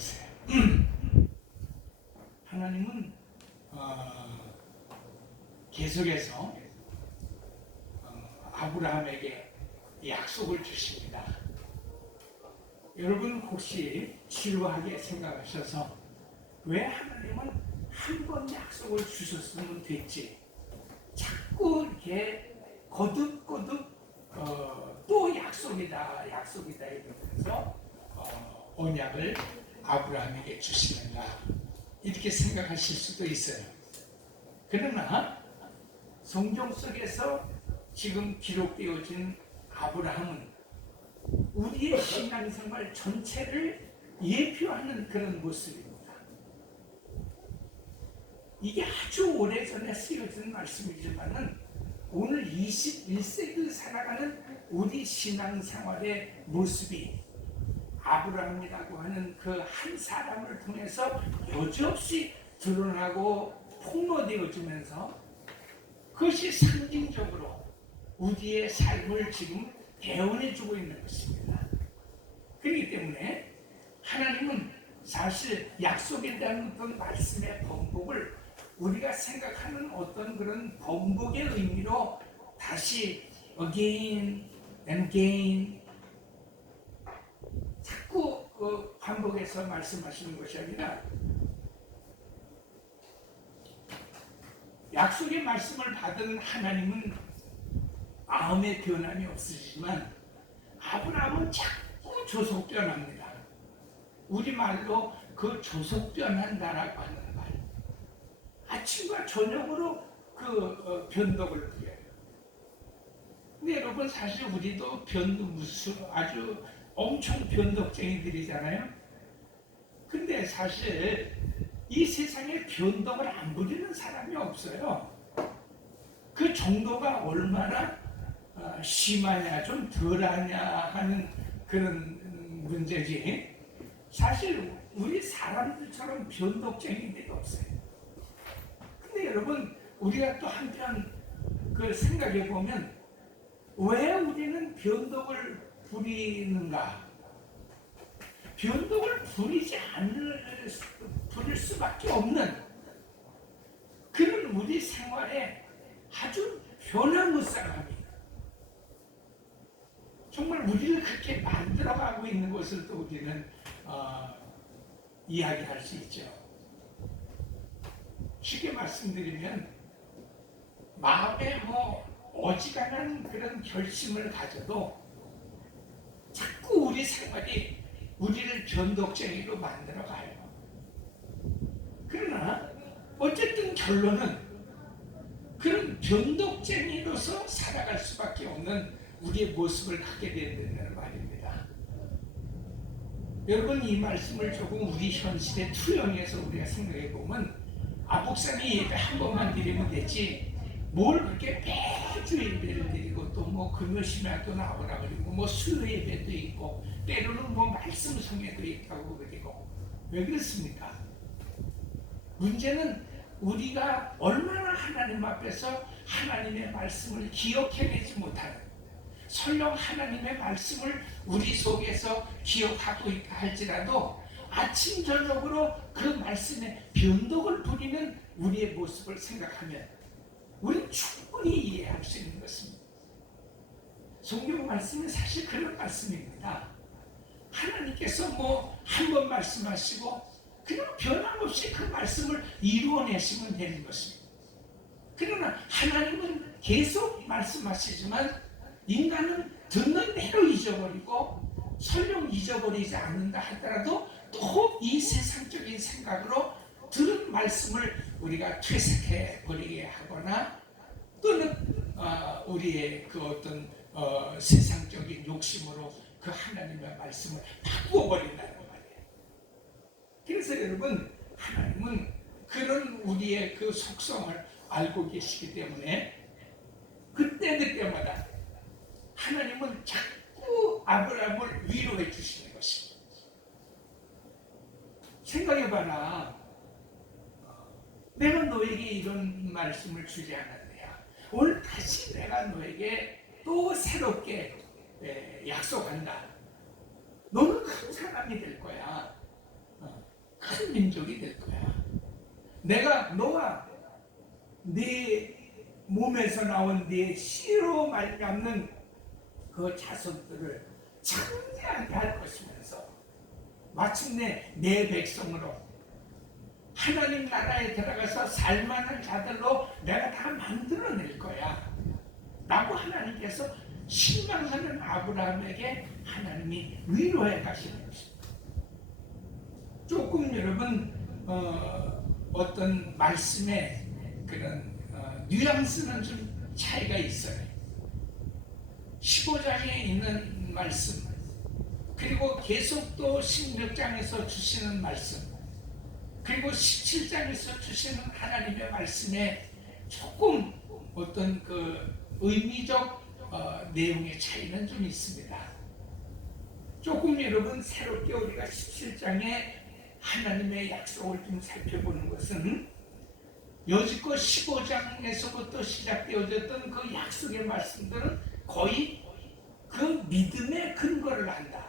보세요. 하나님은 계속해서 아브라함에게 약속을 주십니다. 여러분 혹시 지루하게 생각하셔서 왜 하나님은 한 번 약속을 주셨으면 됐지, 자꾸 이렇게 거듭거듭 또 약속이다 이러면서 언약을 아브라함에게 주시는가, 이렇게 생각하실 수도 있어요. 그러나 성경 속에서 지금 기록되어진 아브라함은 우리의 신앙생활 전체를 예표하는 그런 모습입니다. 이게 아주 오래전에 쓰여진 말씀이지만은 오늘 21세기를 살아가는 우리 신앙생활의 모습이 아브라함이라고 하는 그 한 사람을 통해서 여지없이 드러나고 폭로되어지면서 그것이 상징적으로 우리의 삶을 지금 대언해주고 있는 것입니다. 그렇기 때문에 하나님은 사실 약속에 대한 어떤 말씀의 번복을 우리가 생각하는 어떤 그런 번복의 의미로 다시 again and again 자꾸 반복해서 말씀하시는 것이 아니라, 약속의 말씀을 받은 하나님은 마음의 변함이 없으시지만 아브라함은 자꾸 조속변합니다. 우리말로 그 조속변한다라고 하는 말, 아침과 저녁으로 그 변덕을 부려요. 근데 여러분 사실 우리도 아주 엄청 변덕쟁이들이잖아요. 근데 사실 이 세상에 변덕을 안 부리는 사람이 없어요. 그 정도가 얼마나 심하냐, 좀 덜하냐 하는 그런 문제지, 사실 우리 사람들처럼 변덕쟁이들이 없어요. 근데 여러분 우리가 또 한편 그 생각해 보면 왜 우리는 변덕을 부리는가? 변덕을 부릴 수밖에 없는 그런 우리 생활에 아주 변화무쌍합니다. 정말 우리를 그렇게 만들어가고 있는 것을 또 우리는 이야기할 수 있죠. 쉽게 말씀드리면 마음에 어지간한 그런 결심을 가져도 자꾸 우리 생활이 우리를 변덕쟁이로 만들어가요. 그러나 어쨌든 결론은 그런 변덕쟁이로서 살아갈 수밖에 없는 우리의 모습을 갖게 된다는 말입니다. 여러분 이 말씀을 조금 우리 현실에 투영해서 우리가 생각해 보면, 목사님 예배 한 번만 드리면 되지 뭘 그렇게 매주 예배를 드리고 또 금요시간도 나오라 그리고 수요 예배도 있고 때로는 말씀 성회도 있다고 그러고, 왜 그렇습니까? 문제는 우리가 얼마나 하나님 앞에서 하나님의 말씀을 기억해내지 못하는, 설령 하나님의 말씀을 우리 속에서 기억하고 있다 할지라도 아침 저녁으로 그 말씀에 변덕을 부리는 우리의 모습을 생각하면 우리는 충분히 이해할 수 있는 것입니다. 성경 말씀은 사실 그런 말씀입니다. 하나님께서 한 번 말씀하시고 그냥 변함없이 그 말씀을 이루어내시면 되는 것입니다. 그러나 하나님은 계속 말씀하시지만 인간은 듣는 대로 잊어버리고, 설령 잊어버리지 않는다 하더라도 또 이 세상적인 생각으로 들은 말씀을 우리가 퇴색해 버리게 하거나, 또는 우리의 그 어떤 세상적인 욕심으로 그 하나님의 말씀을 바꾸어 버린다는 말이에요. 그래서 여러분 하나님은 그런 우리의 그 속성을 알고 계시기 때문에 그때마다 하나님은 자꾸 아브라함을 위로해 주시는 것입니다. 생각해봐라. 내가 너에게 이런 말씀을 주지 않았느냐. 오늘 다시 내가 너에게 또 새롭게 약속한다. 너는 큰 사람이 될 거야. 다른 민족이 될 거야. 내가 너와 네 몸에서 나온 네 씨로 말미암는 그 자손들을 창대하게 할 것이면서 마침내 내 백성으로 하나님 나라에 들어가서 살만한 자들로 내가 다 만들어낼 거야 라고 하나님께서 실망하는 아브라함에게 하나님이 위로해 가시는 것입니다. 조금 여러분 어떤 말씀의 그런 뉘앙스는 좀 차이가 있어요. 15장에 있는 말씀 그리고 계속 또 16장에서 주시는 말씀 그리고 17장에서 주시는 하나님의 말씀에 조금 어떤 그 의미적 내용의 차이는 좀 있습니다. 조금 여러분 새롭게 우리가 17장에 하나님의 약속을 좀 살펴보는 것은 여지껏 15장에서부터 시작되어졌던 그 약속의 말씀들은 거의 그 믿음의 근거를 한다.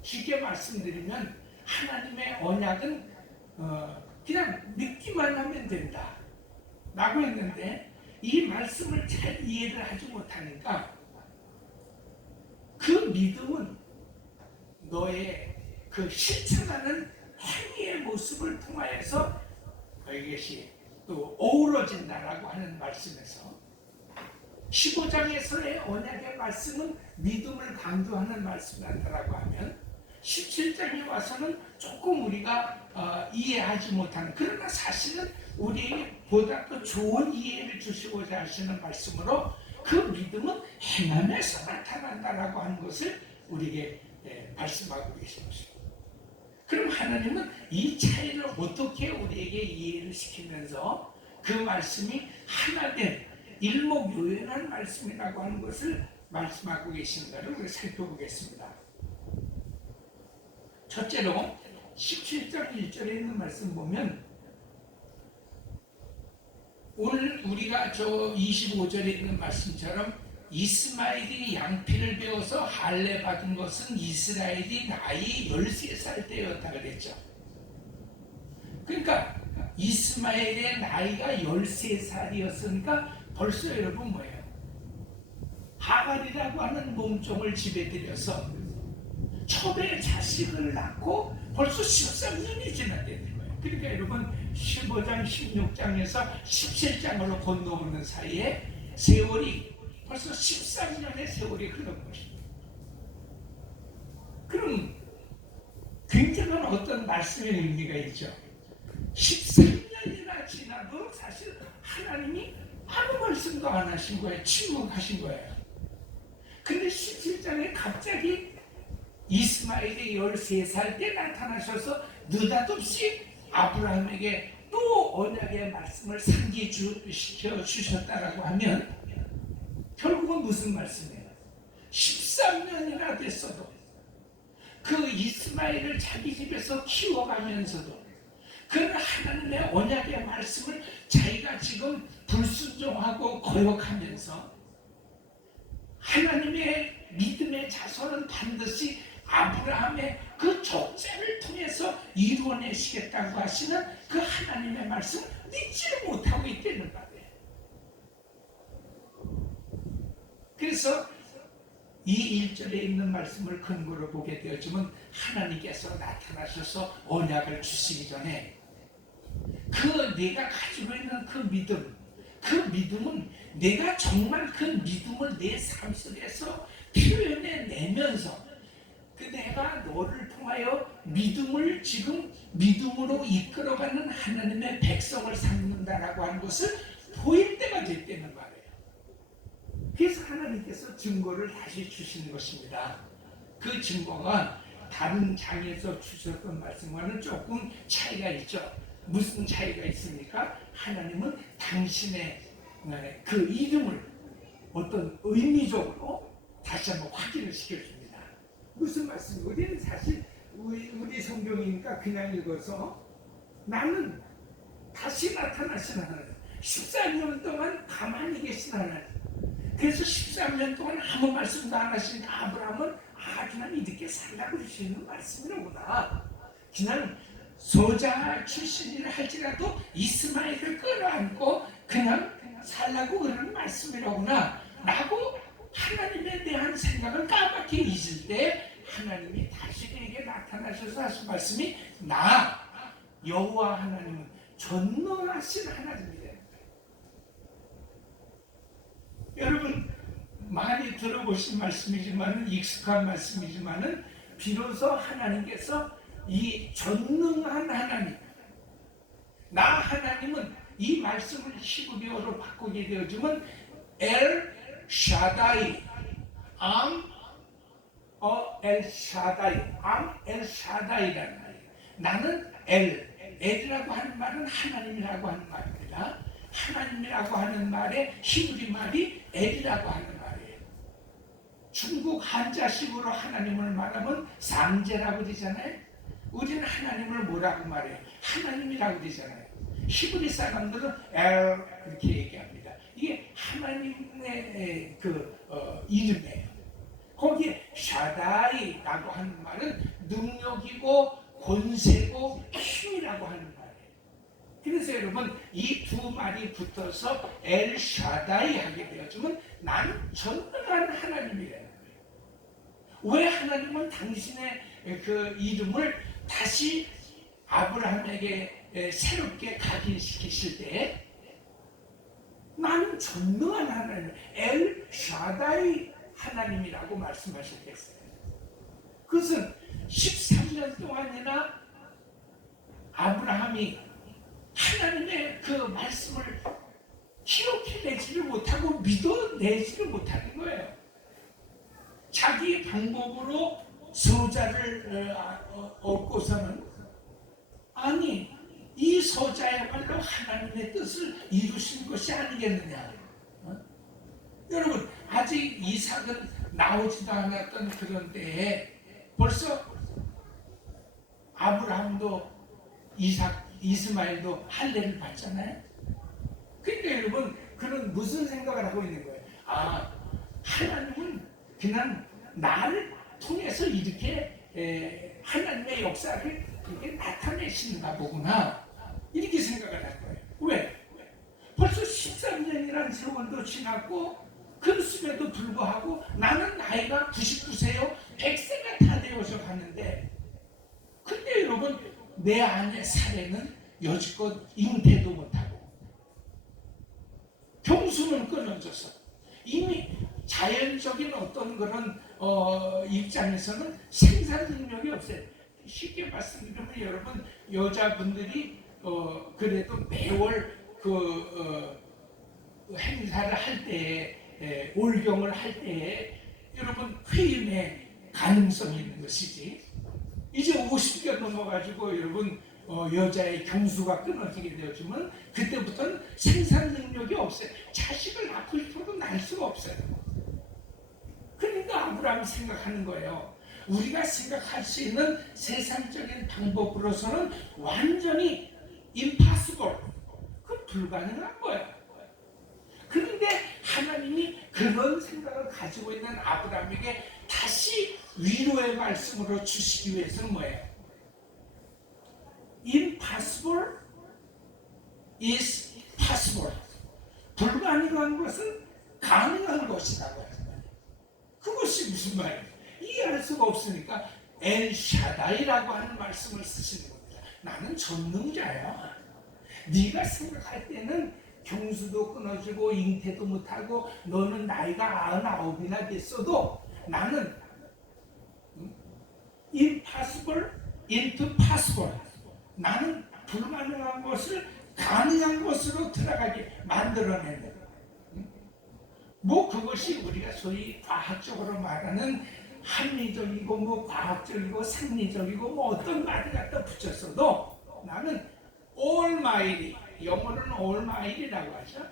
쉽게 말씀드리면 하나님의 언약은 그냥 믿기만 하면 된다 라고 했는데 이 말씀을 잘 이해를 하지 못하니까 그 믿음은 너의 그 실천하는 행위의 모습을 통하여서 이것이 또 어우러진다라고 하는 말씀에서 15장에서의 언약의 말씀은 믿음을 강조하는 말씀이라고 하면 17장에 와서는 조금 우리가 이해하지 못하는 그러나 사실은 우리에게 보다 더 좋은 이해를 주시고자 하시는 말씀으로 그 믿음은 행함에서 나타난다라고 하는 것을 우리에게 말씀하고 계신 것입니다. 그럼 하나님은 이 차이를 어떻게 우리에게 이해를 시키면서 그 말씀이 하나된 일목요연한 말씀이라고 하는 것을 말씀하고 계신가를 우리 살펴보겠습니다. 첫째로 17장 1절에 있는 말씀 보면 오늘 우리가 저 25절에 있는 말씀처럼 이스마엘이 양피를 베어서 할례 받은 것은 이스라엘이 나이 13살 때였다 그랬죠. 그러니까 이스마엘의 나이가 13살이었으니까 벌써 여러분 뭐예요? 하갈이라고 하는 몸종을 집에 들여서 초대 자식을 낳고 벌써 13년이 지났다는 거예요. 그러니까 여러분 15장 16장에서 17장으로 건너오는 사이에 세월이 벌써 13년의 세월이 흐른 것입니다. 그럼 굉장한 어떤 말씀의 의미가 있죠. 13년이나 지나도 사실 하나님이 아무 말씀도 안 하신 거예요. 침묵하신 거예요. 근데 17장에 갑자기 이스마엘이 13살 때 나타나셔서 느닷없이 아브라함에게 또 언약의 말씀을 상기시켜 주셨다라고 하면 결국은 무슨 말씀이에요? 13년이나 됐어도 그 이스마엘을 자기 집에서 키워가면서도 그 하나님의 언약의 말씀을 자기가 지금 불순종하고 거역하면서 하나님의 믿음의 자손은 반드시 아브라함의 그 족제를 통해서 이루어내시겠다고 하시는 그 하나님의 말씀을 믿지를 못하고 있다는 거예요. 그래서 이 1절에 있는 말씀을 근거로 보게 되어지면 하나님께서 나타나셔서 언약을 주시기 전에 그 내가 가지고 있는 그 믿음은 내가 정말 그 믿음을 내 삶 속에서 표현해내면서 그 내가 너를 통하여 믿음을 지금 믿음으로 이끌어가는 하나님의 백성을 삼는다라고 하는 것을 보일 때가 됐다는 말이에요. 그래서 하나님께서 증거를 다시 주시는 것입니다. 그 증거가 다른 장에서 주셨던 말씀과는 조금 차이가 있죠. 무슨 차이가 있습니까? 하나님은 당신의 그 이름을 어떤 의미적으로 다시 한번 확인을 시켜줍니다. 무슨 말씀이에요? 우리는 사실 우리 성경이니까 그냥 읽어서 나는 다시 나타나신 하나님 14년 동안 가만히 계신 하나님 그래서 13년 동안 아무 말씀도 안 하시니까 아브라함은 그냥 이렇게 살라고 주시는 말씀이로구나 그냥 소자 출신이라 할지라도 이스마엘을 끌어안고 그냥 살라고 그러는 말씀이로구나 라고 하나님에 대한 생각을 까맣게 잊을 때 하나님이 다시 그에게 나타나셔서 하신 말씀이 나 여호와 하나님은 전능하신 하나님이다. 여러분 많이 들어보신 말씀이지만 익숙한 말씀이지만은 비로소 하나님께서 이 전능한 하나님 나 하나님은 이 말씀을 히브리어로 바꾸게 되어지면 엘 샤다이 엘 샤다이라는 말이에요. 나는 엘이라고 하는 말은 하나님이라고 하는 말입니다. 하나님이라고 하는 말의 히브리 말이 엘이라고 하는 말이에요. 중국 한자식으로 하나님을 말하면 상제라고 되잖아요. 우리는 하나님을 뭐라고 말해요? 하나님이라고 되잖아요. 히브리 사람들은 엘 그렇게 얘기합니다. 이게 하나님의 이름이에요. 거기에 샤다이라고 하는 말은 능력이고 권세고 힘이라고 하는 말이에요. 그래서 여러분 이 두 말이 붙어서 엘 샤다이 하게 되어지면 나는 전능한 하나님이라는 거예요. 왜 하나님은 당신의 그 이름을 다시 아브라함에게 새롭게 각인시키실 때 나는 전능한 하나님 엘 샤다이 하나님이라고 말씀하셨겠어요. 그것은 13년 동안이나 아브라함이 하나님의 그 말씀을 기록해내지를 못하고 믿어내지를 못하는 거예요. 자기 방법으로 소자를 얻고서는 아니 이 소자야말로 하나님의 뜻을 이루신 것이 아니겠느냐. 여러분 아직 이삭은 나오지도 않았던 그런 때에 벌써 아브라함도 이스마엘도 할례를 받잖아요. 그러니까 여러분 그는 무슨 생각을 하고 있는 거예요? 아 하나님은 그냥 나를 통해서 이렇게 하나님의 역사를 이렇게 나타내시는가 보구나 이렇게 생각을 할 거예요. 왜? 벌써 13년이라는 세월도 지났고 그랬음에도 불구하고 나는 나이가 99세요 100세가 다 되어서 가는데 근데 여러분 내 안의 사례는 여지껏 잉태도 못하고 경수는 끊어져서 이미 자연적인 어떤 그런 입장에서는 생산 능력이 없어요. 쉽게 말씀드리면 여러분 여자분들이 그래도 매월 행사를 할 때에 올경을 할 때에 여러분 회임의 가능성이 있는 것이지 이제 50개 넘어가지고 여러분 여자의 경수가 끊어지게 되어지면 그때부터는 생산 능력이 없어요. 자식을 낳고 싶어도 낳을 수가 없어요. 그러니까 아브라함이 생각하는 거예요. 우리가 생각할 수 있는 세상적인 방법으로서는 완전히 impossible, 그 불가능한 거예요. 그런데 하나님이 그런 생각을 가지고 있는 아브라함에게 다시 위로의 말씀으로 주시기 위해서는 뭐예요? Impossible is possible. 불가능한 것은 가능한 것이라고 하잖아요. 그것이 무슨 말이에요? 이해할 수가 없으니까 엘 샤다이라고 하는 말씀을 쓰시는 겁니다. 나는 전능자야. 네가 생각할 때는 경수도 끊어지고 잉태도 못하고 너는 나이가 99이나 됐어도 나는 impossible into possible, 나는 불가능한 것을 가능한 것으로 들어가게 만들어낸다. 뭐 그것이 우리가 소위 과학적으로 말하는 합리적이고 뭐 과학적이고 생리적이고 뭐 어떤 말을 갖다 붙였어도 나는 almighty, 영어로는 almight이라고 하죠.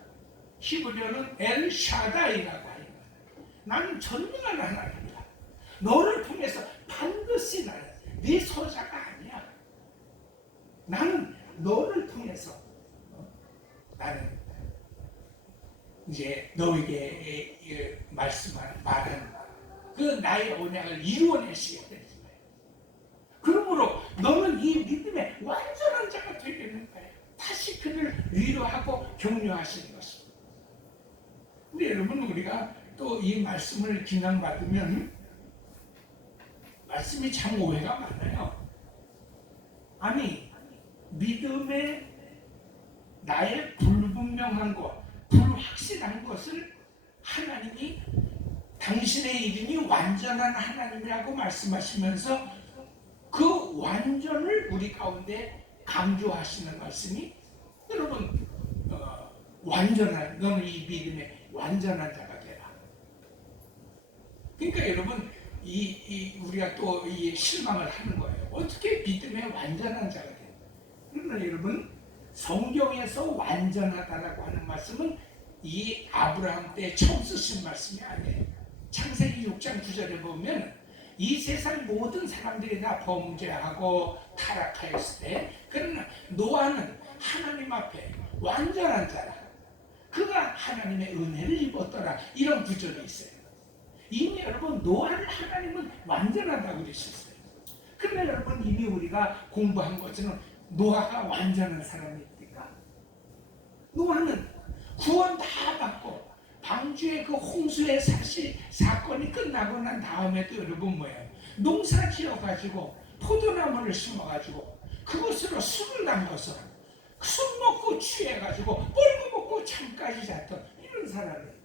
히브리어는 엘 샤다이라고 하는 거예요. 나는 전능한 하나님이다. 너를 통해서 반드시 나는 네 소자가 아니야. 나는 너를 통해서 나는 이제 너에게 말씀하는 말은 그 나의 언약을 이루어내시겠다는 거예요. 그러므로 너는 이 믿음의 믿음의 완전한 자가 되려는 거예요. 다시 그를 위로하고 격려하시는 것입니다. 근데 여러분, 우리가 또 이 말씀을 기능받으면 말씀이 참 오해가 많아요. 아니, 믿음의 나의 불분명한 것, 불확실한 것을 하나님이 당신의 이름이 완전한 하나님이라고 말씀하시면서 그 완전을 우리 가운데 강조하시는 말씀이, 여러분, 완전한, 너는 이 믿음의 완전한 자가 되라. 그러니까 여러분, 우리가 또 이 실망을 하는 거예요. 어떻게 믿음의 완전한 자가 돼요? 그러나 여러분, 성경에서 완전하다라고 하는 말씀은 이 아브라함 때 처음 쓰신 말씀이 아니에요. 창세기 6장 9절에 보면 이 세상 모든 사람들이 다 범죄하고 타락하였을 때, 그러나 노아는 하나님 앞에 완전한 자라, 그가 하나님의 은혜를 입었더라, 이런 구절이 있어요. 이미 여러분, 노아를 하나님은 완전하다고 그러셨어요. 그러나 여러분, 이미 우리가 공부한 것처럼 노아가 완전한 사람입니까? 노아는 구원 다 받고 방주의 그 홍수의 사건이 끝나고 난 다음에도 여러분 뭐예요? 농사 지어가지고 포도나무를 심어가지고 그것으로 술을 담궈서 술 먹고 취해가지고 뻘고 먹고 잠까지 잤던 이런 사람이에요.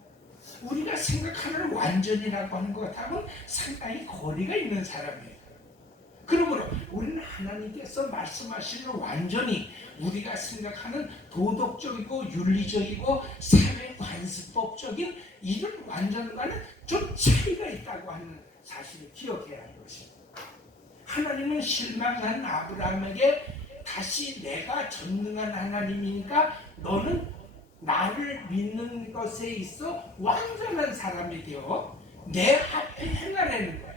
우리가 생각하는 완전이라고 하는 것하고는 상당히 거리가 있는 사람이에요. 그러므로 우리는 하나님께서 말씀하시는 완전히 우리가 생각하는 도덕적이고 윤리적이고 사회관습법적인 이런 완전과는 좀 차이가 있다고 하는 사실을 기억해야 하는 것입니다. 하나님은 실망한 아브라함에게 다시 내가 전능한 하나님이니까 너는 나를 믿는 것에 있어 완전한 사람이 되어 내 앞에 행하라는 거예요.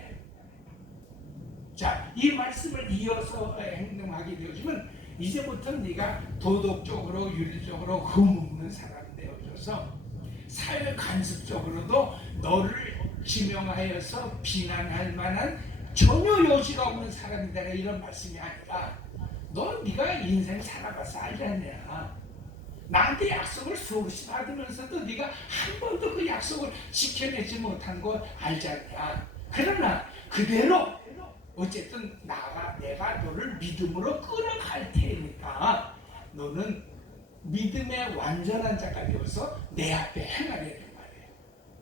자, 이 말씀을 이어서 행동하게 되어지면 이제부터 네가 도덕적으로 윤리적으로 흠없는 사람이 되어져서 사회 간섭적으로도 너를 지명하여서 비난할 만한 전혀 여지가 없는 사람이 되라, 이런 말씀이 아니라 네가 인생 살아봐서 알지 않냐. 나한테 약속을 수없이 받으면서도 네가 한 번도 그 약속을 지켜내지 못한 거 알지 않냐. 그러나 그대로 어쨌든 내가 너를 믿음으로 끌어갈 테니까 너는 믿음의 완전한 자가 되어서 내 앞에 행하려는 말이에요.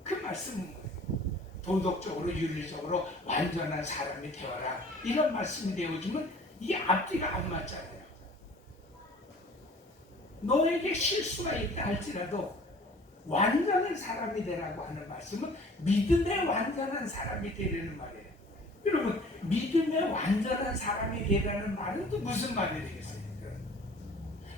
그 말씀은 도덕적으로 윤리적으로 완전한 사람이 되어라, 이런 말씀이 되어지면 이 앞뒤가 안 맞잖아요. 너에게 실수가 있다 할지라도 완전한 사람이 되라고 하는 말씀은 믿음의 완전한 사람이 되려는 말이에요. 여러분, 믿음의 완전한 사람이 되라는 말은 또 무슨 말이 되겠어요?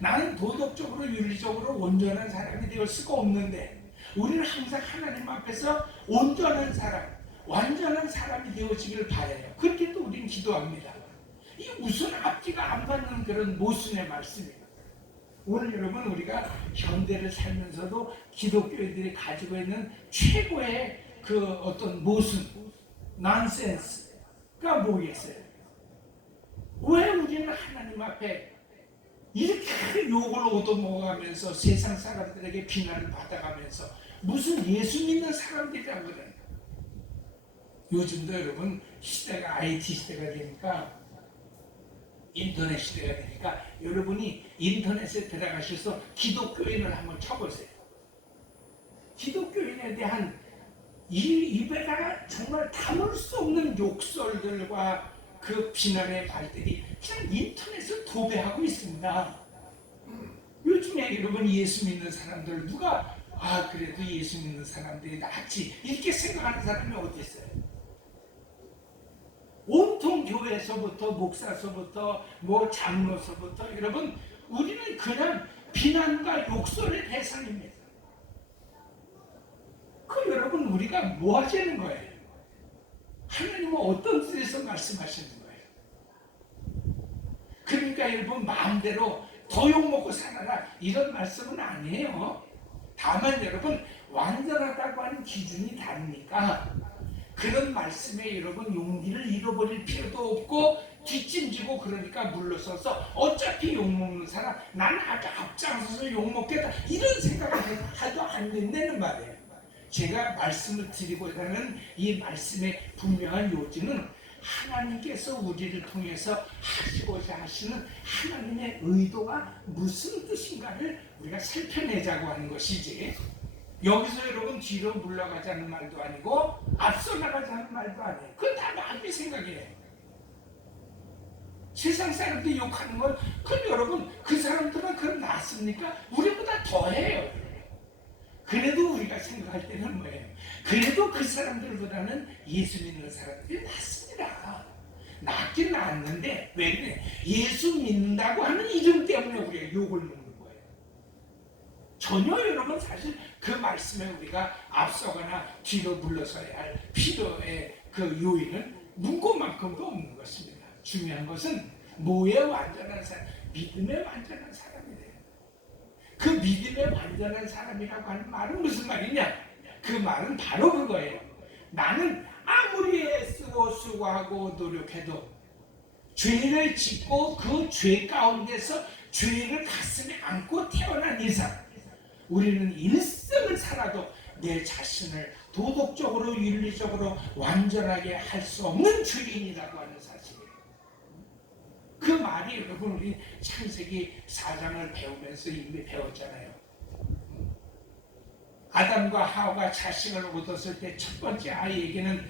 나는 도덕적으로 윤리적으로 온전한 사람이 될 수가 없는데 우리는 항상 하나님 앞에서 온전한 사람, 완전한 사람이 되어지기를 바라요. 그렇게 또 우리는 기도합니다. 이 무슨 앞뒤가 안 맞는 그런 모순의 말씀이에요. 오늘 여러분, 우리가 현대를 살면서도 기독교인들이 가지고 있는 최고의 그 어떤 모순, 난센스가 뭐겠어요? 왜 우리는 하나님 앞에 이렇게 욕을 얻어먹어가면서 세상 사람들에게 비난을 받아가면서 무슨 예수 믿는 사람들이라고 그래요? 요즘도 여러분, 시대가 IT 시대가 되니까, 인터넷 시대가 되니까 여러분이 인터넷에 들어가셔서 기독교인을 한번 쳐보세요. 기독교인에 대한 입에다가 정말 담을 수 없는 욕설들과 그 비난의 말들이 그냥 인터넷을 도배하고 있습니다. 요즘에 여러분, 예수 믿는 사람들 누가 그래도 예수 믿는 사람들이 낫지 이렇게 생각하는 사람이 어디 있어요? 온통 교회에서부터 목사서부터 장로서부터 여러분, 우리는 그냥 비난과 욕설의 대상입니다. 여러분, 우리가 뭐 하자는 거예요? 하나님은 어떤 뜻에서 말씀하시는 거예요? 그러니까 여러분, 마음대로 더 욕먹고 살아라, 이런 말씀은 아니에요. 다만 여러분, 완전하다고 하는 기준이 다르니까 그런 말씀에 여러분 용기를 잃어버릴 필요도 없고 뒷짐지고 그러니까 물러서서 어차피 욕먹는 사람 나는 아주 앞장서서 욕먹겠다 이런 생각을 해도 안 된다는 말이에요. 제가 말씀을 드리고자 하는 이 말씀의 분명한 요지는 하나님께서 우리를 통해서 하시고자 하시는 하나님의 의도가 무슨 뜻인가를 우리가 살펴내자고 하는 것이지, 여기서 여러분 뒤로 물러가자는 말도 아니고 앞서 나가자는 말도 아니에요. 그건 다 남의 생각이에요. 세상 사람들이 욕하는 건 그건 여러분 그 사람들은 그럼 낫습니까? 우리보다 더해요. 그래도 우리가 생각할 때는 뭐예요? 그래도 그 사람들보다는 예수 믿는 사람들이 낫습니다. 낫긴 낫는데 왜 그래? 예수 믿는다고 하는 이름 때문에 우리가 욕을 먹는 거예요. 전혀 여러분 사실 그 말씀에 우리가 앞서거나 뒤로 물러서야 할 필요의 그 요인은 문고만큼도 없는 것입니다. 중요한 것은 뭐에 완전한 사람? 믿음에 완전한 사람이 돼요. 그 믿음에 완전한 사람이라고 하는 말은 무슨 말이냐? 그 말은 바로 그거예요. 나는 아무리 애쓰고 수고하고 노력해도 죄를 짓고 그 죄 가운데서 죄를 가슴에 안고 태어난 이상 우리는 일생을 살아도 내 자신을 도덕적으로 윤리적으로 완전하게 할 수 없는 죄인이라고 하는 사실이에요. 그 말이 여러분 우리 창세기 4장을 배우면서 이미 배웠잖아요. 아담과 하와가 자식을 얻었을 때 첫 번째 아이에게는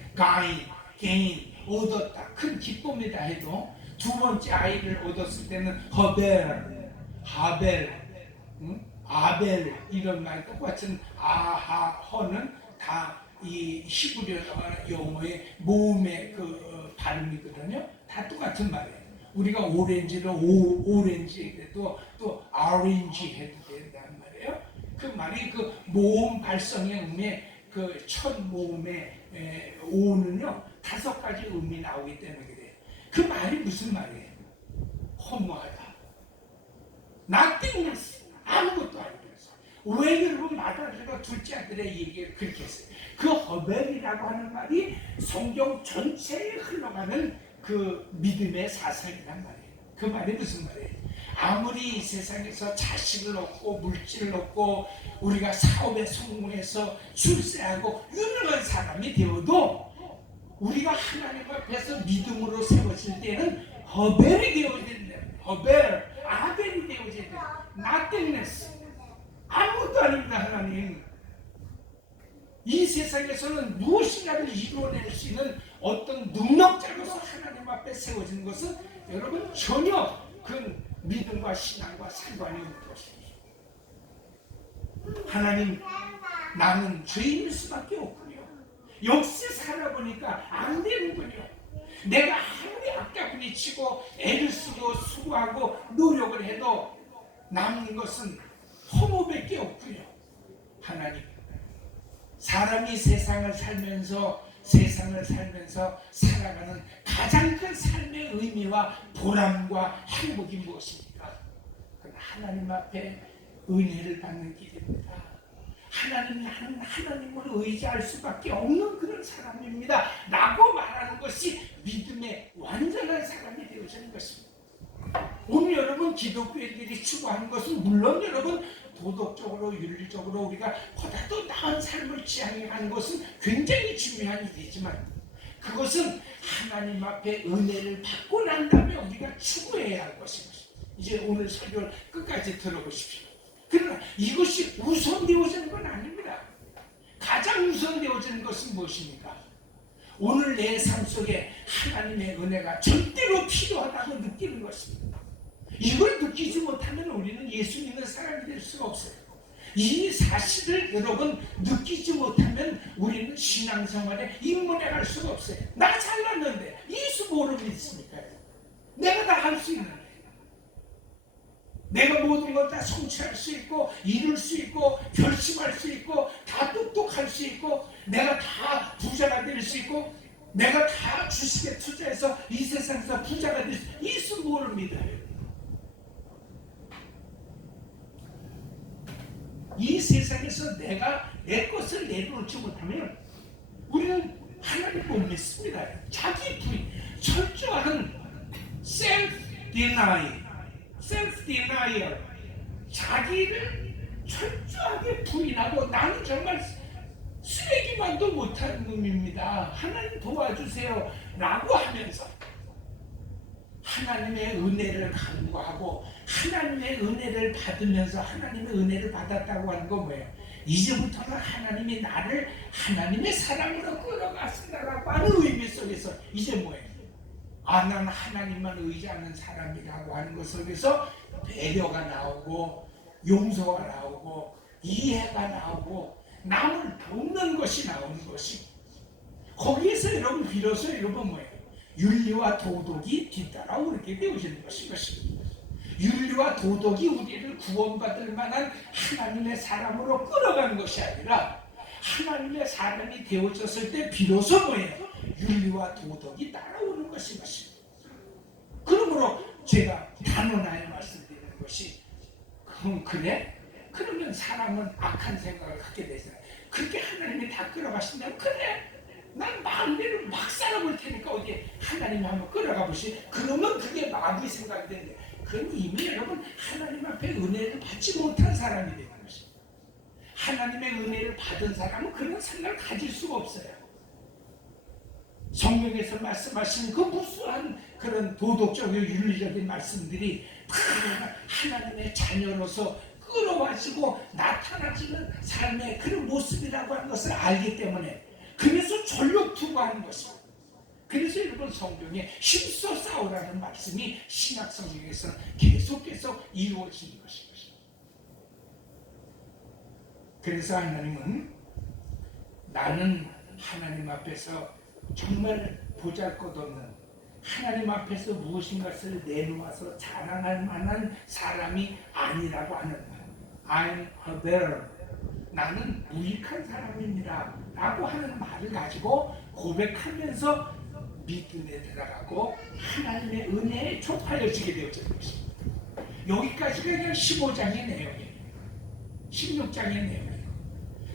게인, 얻었다, 큰 기쁨이다 해도 두 번째 아이를 얻었을 때는 하벨, 아벨 이런 말 똑같은 허는 다 이 히브리어 영어의 모음의 그 발음이거든요. 다 똑같은 말이에요. 우리가 오렌지를 오렌지 해도 또 오렌지 해도 된다는 말이에요. 그 말이 그 모음 발성의 음의 그 첫 모음의 오는요 5가지 음이 나오기 때문에 그래요. 그 말이 무슨 말이에요? 허무하다, nothingness, 아무것도 아니면서. 왜 여러분 마다리가 둘째 아들의 얘기를 그렇게 했어요? 그 허벨이라고 하는 말이 성경 전체에 흘러가는 그 믿음의 사상이란 말이에요. 그 말이 무슨 말이에요? 아무리 이 세상에서 자식을 얻고 물질을 얻고 우리가 사업에 성공해서 출세하고 유능한 사람이 되어도 우리가 하나님 앞에서 믿음으로 세워질 때는 허벨이 되어야 된다. 허벨, 아벨이 되어야 된다. nothingness, 아무것도 아닙니다. 하나님 이 세상에서는 무엇인가를 이루어낼 수 있는 어떤 능력자로서 하나님 앞에 세워지는 것은 여러분 전혀 그 믿음과 신앙과 상관이 없는 것입니다. 하나님, 나는 죄인일 수밖에 없군요. 역시 살아보니까 안 되는군요. 내가 아무리 악가부리 치고 애를 쓰고 수고하고 노력을 해도 남는 것은 허무밖에 없군요. 하나님, 사람이 세상을 살면서 살아가는 가장 큰 삶의 의미와 보람과 행복이 무엇입니까? 그건 하나님 앞에 은혜를 받는 길입니다. 나는 하나님을 의지할 수밖에 없는 그런 사람입니다 라고 말하는 것이 믿음의 완전한 사람이 되어지는 것입니다. 오늘 여러분 기독교인들이 추구하는 것은 물론 여러분 도덕적으로 윤리적으로 우리가 보다도 나은 삶을 지향하는 것은 굉장히 중요한 일이지만 그것은 하나님 앞에 은혜를 받고 난 다음에 우리가 추구해야 할 것입니다. 이제 오늘 설교를 끝까지 들어보십시오. 그러나 이것이 우선되어지는 건 아닙니다. 가장 우선되어지는 것은 무엇입니까? 오늘 내 삶 속에 하나님의 은혜가 절대로 필요하다고 느끼는 것입니다. 이걸 느끼지 못하면 우리는 예수 믿는 사람이 될 수가 없어요. 이 사실을 여러분 느끼지 못하면 우리는 신앙생활에 입문해 갈 수가 없어요. 나 잘났는데 예수 뭐로 믿습니까? 내가 다 할 수 있는데, 내가 모든 걸 다 성취할 수 있고 이룰 수 있고 결심할 수 있고 다 똑똑할 수 있고 내가 다 부자가 될 수 있고 내가 다 주식에 투자해서 이 세상에서 부자가 될 수 있고 예수 뭐를 믿어요? 이 세상에서 내가 내 것을 내놓지 못하면 우리는 하나님 못 믿습니다. 자기 부인, 철저한 deny, self denial, 자기를 철저하게 부인하고 나는 정말 쓰레기만도 못한 놈입니다. 하나님 도와주세요 라고 하면서 하나님의 은혜를 간구하고 하나님의 은혜를 받으면서 하나님의 은혜를 받았다고 하는 건 뭐예요? 이제부터는 하나님이 나를 하나님의 사랑으로 끌어갔습니다라고 하는 의미 속에서 이제 뭐예요? 나는 하나님만 의지하는 사람이라고 하는 것 속에서 배려가 나오고 용서가 나오고 이해가 나오고 남을 돕는 것이 나오는 것이 거기에서 여러분 비로소 여러분 뭐예요? 윤리와 도덕이 뒤따라오고 그렇게 배우시는 것입니다. 윤리와 도덕이 우리를 구원받을 만한 하나님의 사람으로 끌어가는 것이 아니라 하나님의 사람이 되어졌을 때 비로소 뭐예요? 윤리와 도덕이 따라오는 것입니다. 그러므로 제가 단언하여 말씀드리는 것이 그래? 그러면 사람은 악한 생각을 갖게 되잖아요. 그렇게 하나님이 다 끌어가신다면 그래? 난 마음대로 막 살아볼 테니까 어디 하나님이 한번 끌어가 보시. 그러면 그게 마귀 생각이 되는데 그건 이미 여러분 하나님 앞에 은혜를 받지 못한 사람이 되는 것입니다. 하나님의 은혜를 받은 사람은 그런 생각을 가질 수가 없어요. 성경에서 말씀하시는 그 무수한 그런 도덕적이고 윤리적인 말씀들이 다 하나님의 자녀로서 끌어와지고 나타나지는 삶의 그런 모습이라고 하는 것을 알기 때문에 그래서 전력 투구하는 것입니다. 그래서 여러분 성경에 힘써 싸우라는 말씀이 신약 성경에서는 계속 이루어지는 것입니다. 그래서 하나님은 나는 하나님 앞에서 정말 보잘것없는 하나님 앞에서 무엇인가를 내놓아서 자랑할 만한 사람이 아니라고 하는 말. I'm a bear. 나는 무익한 사람입니다 라고 하는 말을 가지고 고백하면서 믿음에 들어가고 하나님의 은혜에 좁아여지게 되어지는 것입니다. 여기까지가 그냥 15장의 내용이에요. 16장의 내용이에요.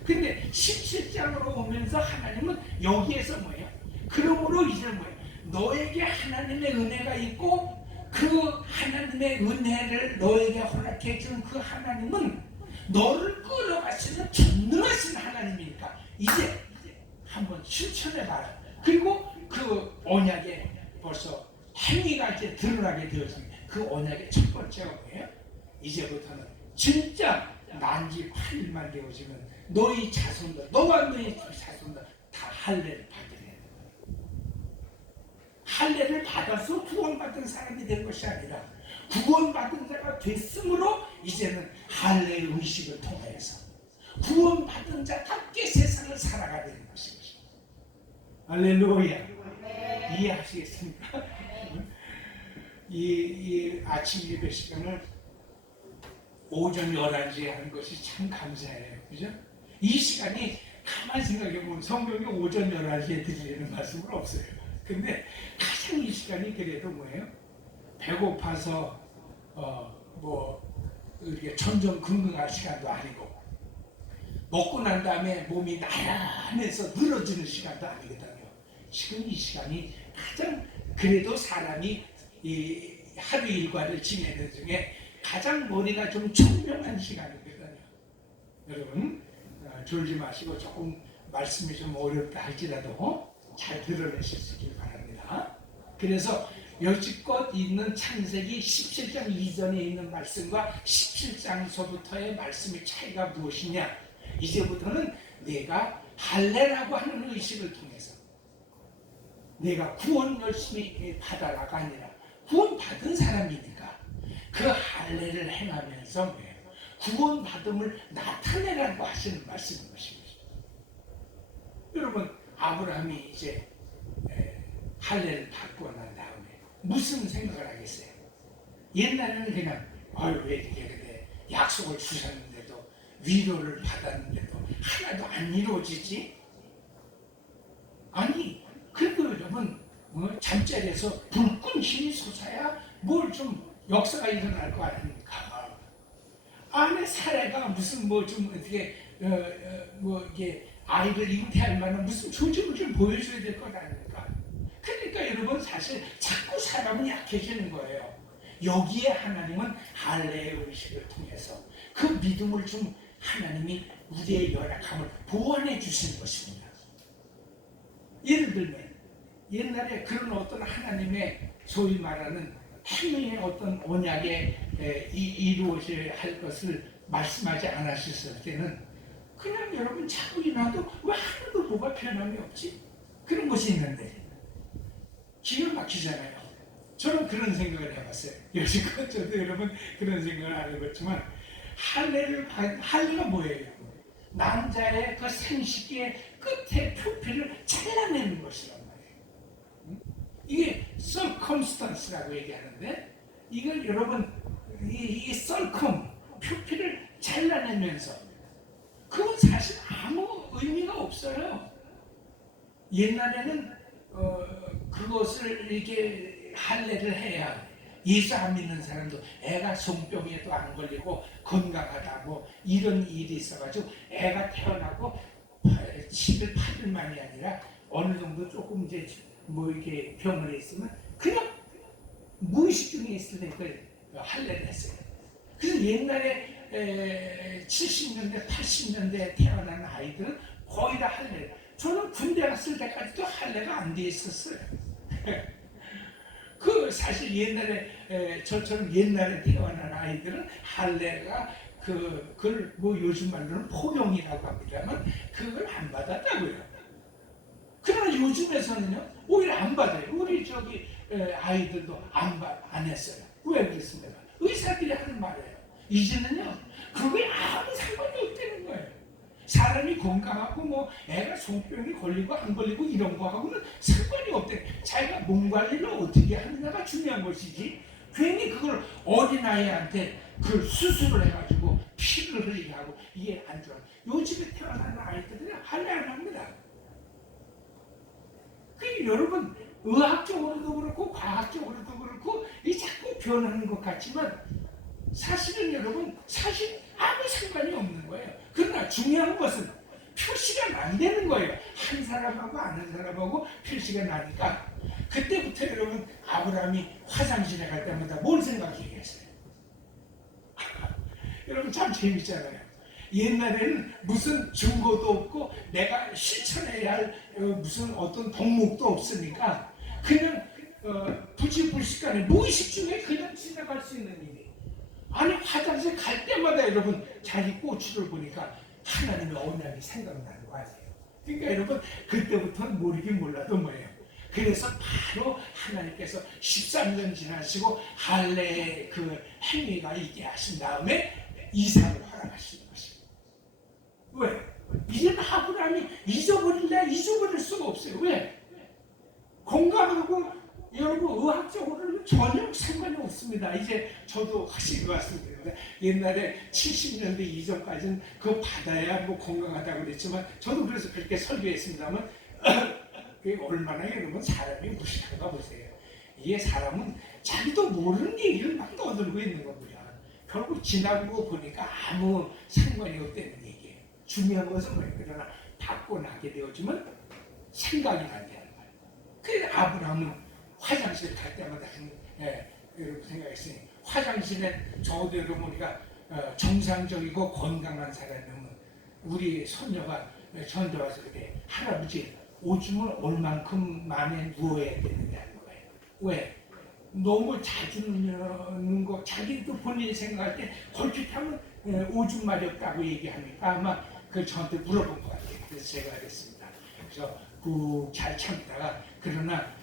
근데 17장으로 오면서 하나님은 여기에서 뭐예요? 그러므로 이제 뭐예요? 너에게 하나님의 은혜가 있고 그 하나님의 은혜를 너에게 허락해 준 그 하나님은 너를 끌어가시는 전능하신 하나님이니까 이제 한번 실천해 봐라. 그리고 그 언약에 벌써 행위가 이제 드러나게 되었습니다. 그 언약의 첫 번째가 뭐예요? 이제부터는 진짜 만지 8일만 되어지면 너희 자손들, 너와 너희 자손들 다 할례를 받으래. 할례를 받아서 구원받은 사람이 된 것이 아니라 구원받은 자가 됐으므로 이제는 할례의 의식을 통해서 구원받은 자답게 세상을 살아가야 되는 것입니다. 할렐루야. 이해하시겠습니까? 이 아침 예배 시간을 오전 11시에 하는 것이 참 감사해요. 그죠? 이 시간이 가만히 생각해보면 성경이 오전 11시에 드리는 말씀은 없어요. 근데 가장 이 시간이 그래도 뭐예요? 배고파서 이렇게 천정긍긍할 시간도 아니고 먹고 난 다음에 몸이 나른해서 늘어지는 시간도 아니거든요. 지금 이 시간이 가장 그래도 사람이 이 하루 일과를 지내는 중에 가장 머리가 좀 청명한 시간이거든요. 여러분 졸지 마시고 조금 말씀이 좀 어렵다 할지라도 잘 들어내실 수 있길 바랍니다. 그래서 여지껏 있는 창세기 17장 이전에 있는 말씀과 17장서부터의 말씀의 차이가 무엇이냐? 이제부터는 내가 할례라고 하는 의식을 통해서 내가 구원 열심히 받아라가 아니라 구원 받은 사람이니까 그 할례를 행하면서 뭐예요? 구원 받음을 나타내라고 하시는 말씀인 것입니다. 여러분 아브라함이 이제 할례를 받고 난 다음에 무슨 생각을 하겠어요? 옛날에는 그냥 왜 이렇게 그래? 약속을 주셨는데도 위로를 받았는데도 하나도 안 이루어지지? 아니 그래도 여러분 잠자리에서 불끈 힘이 솟아야 뭘 좀 역사가 일어날 거 아닙니까? 아내 사례가 무슨 좀 어떻게 이게 아이를 잉태할 만한 무슨 조짐을 좀 보여줘야 될 것 아닙니까? 그러니까 여러분 사실 자꾸 사람은 약해지는 거예요. 여기에 하나님은 할례의 의식을 통해서 그 믿음을 좀 하나님이 우리의 연약함을 보완해 주신 것입니다. 예를 들면 옛날에 그런 어떤 하나님의 소위 말하는 행위의 어떤 언약에 이루어져야 할 것을 말씀하지 않으셨을 때는 그냥 여러분 자꾸 일어나도 왜 하나도 뭐가 변함이 없지? 그런 것이 있는데 기가 막히잖아요. 저는 그런 생각을 해봤어요. 여지껏 저도 여러분 그런 생각을 안 해봤지만 할례가 뭐예요? 남자의 그 생식기의 끝에 표피를 잘라내는 것이란 말이에요. 이게 circumstance라고 얘기하는데 이걸 여러분 이 circum 표피를 잘라내면서 그건 사실 아무 의미가 없어요. 옛날에는 그것을 이렇게 할례를 해야 예수 안 믿는 사람도 애가 성병에도 안 걸리고 건강하다고 이런 일이 있어가지고 애가 태어나고 7일 8일만이 아니라 어느 정도 조금 이제 뭐 이렇게 병을 했으면 그냥 무의식 중에 있을 때 그걸 할례를 했어요. 그래서 옛날에 70년대 80년대에 태어난 아이들은 거의 다 할례. 저는 군대 갔을 때까지도 할례가 안 돼 있었어요. 그 사실 옛날에 저처럼 옛날에 태어난 아이들은 할례가 그걸 뭐 요즘 말로는 포용이라고 합니다만 그걸 안 받았다고요. 그러나 요즘에서는요 오히려 안 받아요. 우리 저기 아이들도 안 했어요. 왜 그랬습니까? 의사들이 하는 말이에요. 이제는요 그게 아무 상관이 없다는 거예요. 사람이 건강하고 뭐 애가 성병이 걸리고 안 걸리고 이런 거하고는 상관이 없대. 자기가 몸 관리를 어떻게 하느냐가 중요한 것이지. 괜히 그걸 어린아이한테 그 수술을 해가지고 피를 흘리게 하고 이게 안 좋아. 요즘에 태어나는 아이들은 할례 안 합니다. 그 여러분 의학적으로도 그렇고 과학적으로도 그렇고 이 자꾸 변하는 것 같지만 사실은 여러분 사실 아무 상관이 없는 거예요. 그러나 중요한 것은 표시가 안 되는 거예요. 한 사람하고 아는 사람하고 표시가 나니까 그때부터 여러분 아브라함이 화장실에 갈 때마다 뭘 생각했어요? 여러분 참 재밌잖아요. 옛날에는 무슨 증거도 없고 내가 실천해야 할 무슨 어떤 덕목도 없으니까 그냥 부지불식간에 무의식 중에 그냥 지나갈 수 있는 일이. 아니 화장실 갈 때마다 여러분 자기 꼬추를 보니까 하나님의 언약이 생각나는 거 아니에요. 그러니까 여러분 그때부터는 모르긴 몰라도 뭐예요. 그래서 바로 하나님께서 13년 지나시고 할례의 그 행위가 있게 하신 다음에 이삭을 허락하시는 것입니다. 왜? 이제는 아브라함이 잊어버릴 수가 없어요. 왜? 건강하고 여러분 의학적으로는 전혀 상관이 없습니다. 이제 저도 확실히 말씀드립니다. 옛날에 70년대 이전까지는 그거 받아야 뭐 건강하다고 그랬지만 저도 그래서 그렇게 설교했습니다만 그게 얼마나 여러분 사람이 무식한가 보세요. 이게 사람은 자기도 모르는 얘기를 막 떠들고 있는 겁니다. 결국 지나고 보니까 아무 상관이 없다는 얘기예요. 중요한 것은 뭐예요? 그러나 받고 나게 되어지면 생각이 난다는 거예요. 그래서 아브라함은 화장실 갈 때마다 이렇게 생각했으니 화장실에 저도 여러분 우리가 정상적이고 건강한 사람이면 우리 손녀가 저한테 와서 그래 할아버지 오줌을 얼만큼 만에 누워야 되느냐는 거예요. 왜? 너무 자주 누는 거 자기도 본인이 생각할 때 걸핏하면 오줌 마렵다고 얘기하니까 아마 그 저한테 물어본 것 같아요. 그래서 제가 그랬습니다. 그래서 꾹 잘 참다가 그러나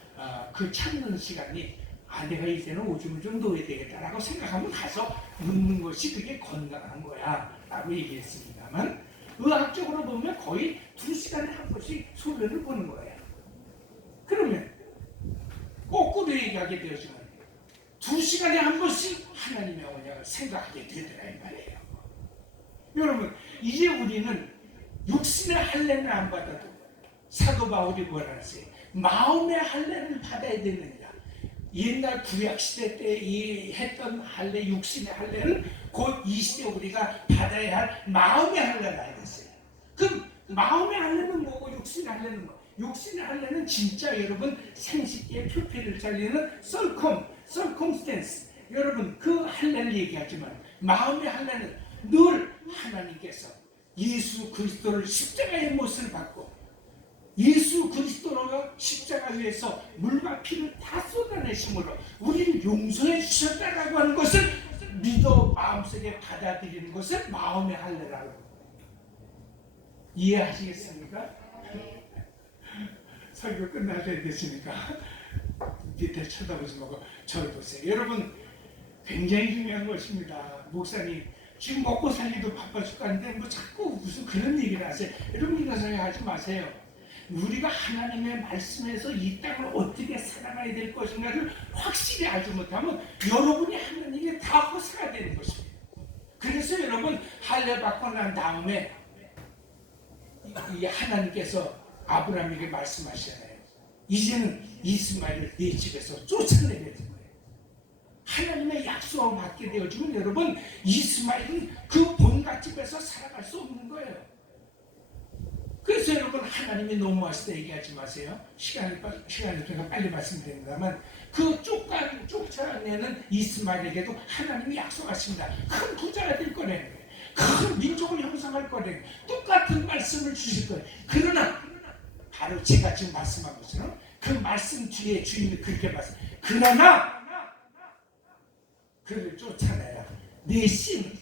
그 참는 시간이 내가 이제는 오줌을 좀 넣어야 되겠다라고 생각하면 가서 묻는 것이 그게 건강한 거야 라고 얘기했습니다만 의학적으로 보면 거의 2시간에 한 번씩 소변을 보는 거예요. 그러면 거꾸로 얘기하게 되어지면 2시간에 한 번씩 하나님의 언약을 생각하게 되더라 이 말이에요. 여러분 이제 우리는 육신의 할례는 안 받아도 사도 바울이 뭐라 했어요? 마음의 할례를 받아야 되느니라. 옛날 구약시대 때 했던 할례, 육신의 할례를 곧 이 시대 우리가 받아야 할 마음의 할례를 알겠어요. 그럼 마음의 할례는 뭐고 육신의 할례는 뭐? 육신의 할례는 진짜 여러분 생식기의 표피를 잘리는 circumstance 여러분 그 할례를 얘기하지만 마음의 할례는 늘 하나님께서 예수 그리스도를 십자가의 못을 받고 예수 그리스도가 십자가 위에서 물과 피를 다 쏟아내심으로 우리를 용서해 주셨다라고 하는 것을 믿어 마음속에 받아들이는 것을 마음의 할례라고 합니다. 이해하시겠습니까? 설교 끝날 때 됐으니까 밑에 쳐다보지 말고 저를 보세요. 여러분 굉장히 중요한 것입니다. 목사님 지금 먹고 살기도 바빠 죽겠는데 뭐 자꾸 무슨 그런 얘기를 하세요. 여러분 이런 생각하지 마세요. 우리가 하나님의 말씀에서 이 땅을 어떻게 살아가야 될 것인가를 확실히 알지 못하면 여러분이 하나님의 다 허사가 되는 것입니다. 그래서 여러분 할례 받고 난 다음에 이 하나님께서 아브라함에게 말씀하시잖아요. 이제는 이스마엘을 네 집에서 쫓아내게 된 거예요. 하나님의 약속을 받게 되어지면 여러분 이스마엘은 그 본갓 집에서 살아갈 수 없는 거예요. 그래서 여러분 하나님이 너무하시다 얘기하지 마세요. 시간이 제가 빨리 말씀드립니다만 그 쫓아내는 이스마엘에게도 하나님이 약속하십니다. 큰 부자가 될 거래요. 큰 민족을 형성할 거래요. 똑같은 말씀을 주실 거예요. 그러나 바로 제가 지금 말씀한 것처럼 그 말씀 뒤에 주님이 그렇게 말씀. 그러나 그를 쫓아내라. 내 신,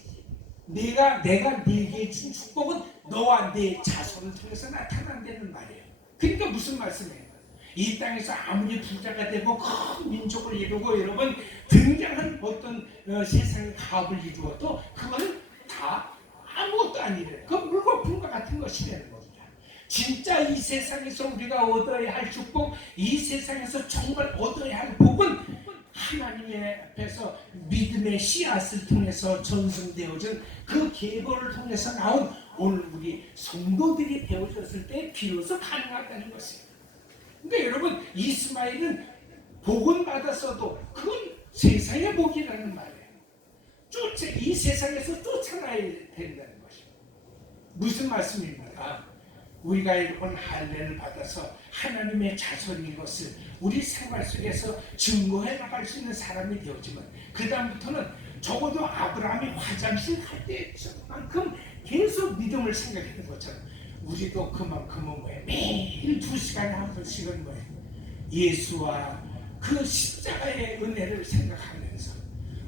내가 네게 준 축복은 너와 네 자손을 통해서 나타난다는 말이에요. 그러니까 무슨 말씀이에요? 이 땅에서 아무리 부자가 되고 큰 민족을 이루고 여러분 굉장한 어떤 세상의 가업을 이루어도 그거는 다 아무것도 아니래요. 그 물거품과 같은 것이라는 겁니다. 진짜 이 세상에서 우리가 얻어야 할 축복, 이 세상에서 정말 얻어야 할 복은 하나님의 앞에서 믿음의 씨앗을 통해서 전승되어진 그 계보를 통해서 나온 오늘 우리 성도들이 되어졌을 때 비로소 가능하다는 것이에요. 그러니까 여러분 이스마엘은 복은 받았어도 그건 세상의 복이라는 말이에요. 이 세상에서 쫓아나야 된다는 것입니다. 무슨 말씀입니까? 우리가 이런 할례를 받아서 하나님의 자손인 것을 우리 생활 속에서 증거해 나갈 수 있는 사람이 되었지만 그 다음부터는 적어도 아브라함이 화장실 갈 때만큼 계속 믿음을 생각했던 것처럼 우리도 그만큼은 뭐예요? 매일 2시간에 한 번씩은 뭐예요? 예수와 그 십자가의 은혜를 생각하면서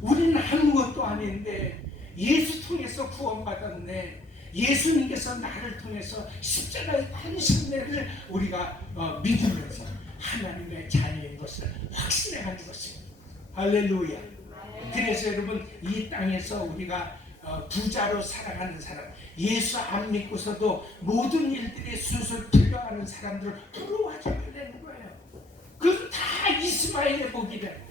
우리는 아무것도 아닌데 예수 통해서 구원받았네. 예수님께서 나를 통해서 십자가의 탄신내를 우리가 믿으면서 하나님의 자녀인 것을 확신해가는 것입니다. 할렐루야. 그래서 여러분 이 땅에서 우리가 부자로 살아가는 사람, 예수 안 믿고서도 모든 일들이 술술 풀려가는 사람들을 부러워하지 말라는 거예요. 그것은 다 이스마엘의 복이래.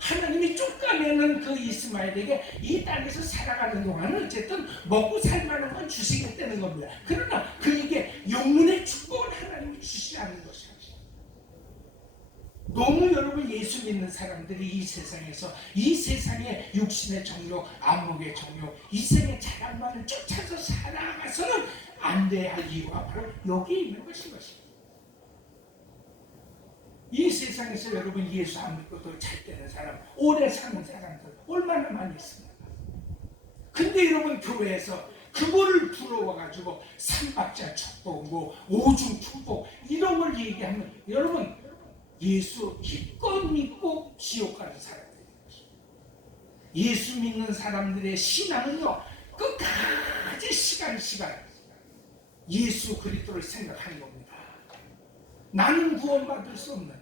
하나님이 쫓아내는 그 이스마엘에게 이 땅에서 살아가는 동안은 어쨌든 먹고 살만한 건 주시겠다는 겁니다. 그러나 그에게 영문의 축복을 하나님이 주시지 않는 것이죠. 너무 여러분 예수 믿는 사람들이 이 세상에서 이 세상의 육신의 정욕, 안목의 정욕, 이 세상의 자랑만을 쫓아서 살아가서는 안 돼야 할 이유가 바로 여기 있는 것입니다. 이 세상에서 여러분 예수 안 믿고도 잘 되는 사람, 오래 사는 사람들 얼마나 많이 있습니까? 근데 여러분 교회에서 그거를 부러워가지고 삼박자 축복, 뭐 오중 축복 이런 걸 얘기하면 여러분 예수 기껏 믿고 지옥 가는 사람들입니다. 예수 믿는 사람들의 신앙은요 끝까지 시간 예수 그리스도를 생각하는 겁니다. 나는 구원받을 수 없는데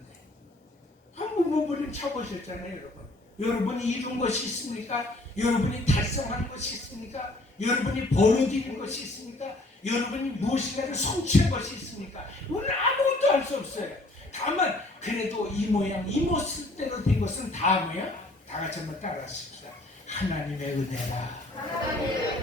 한번 부모님 쳐보셨잖아요. 여러분 여러분이 이룬 것이 있습니까? 여러분이 달성한 것이 있습니까? 여러분이 벌어들인 것이 있습니까? 여러분이 무엇인가를 성취한 것이 있습니까? 우리는 아무것도 할 수 없어요. 다만 그래도 이 모양 이 모습대로 된 것은 다 뭐야? 다 같이 한번 따라하십시다. 하나님의 은혜라.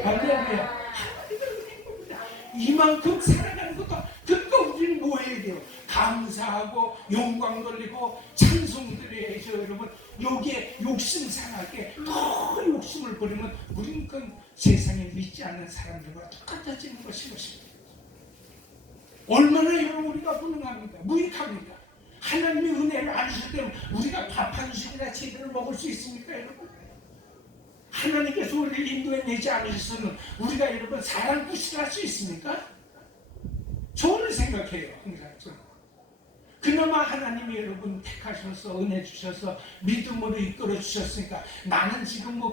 할렐루야. 하나님의 은혜입니다. 이만큼 살아가는 것도 그러니까 우리는 뭐 해야 돼요? 감사하고 영광 돌리고 찬송 드려야죠. 여러분 여기에 욕심 상하게 더 욕심을 버리면 우리는 그 세상에 믿지 않는 사람들과 똑같아지는 것입니다. 얼마나 여러분 우리가 무능합니까? 무익합니까? 하나님이 은혜를 안 주실 때 우리가 밥 한 숟이나 제대로 먹을 수 있습니까, 여러분? 하나님께서 우리를 인도해내지 않으셨으면 우리가 여러분 사랑구실을 할 수 있습니까? 저는 생각해요, 항상 저는. 그나마 하나님이 여러분 택하셔서 은혜 주셔서 믿음으로 이끌어 주셨으니까 나는 지금 뭐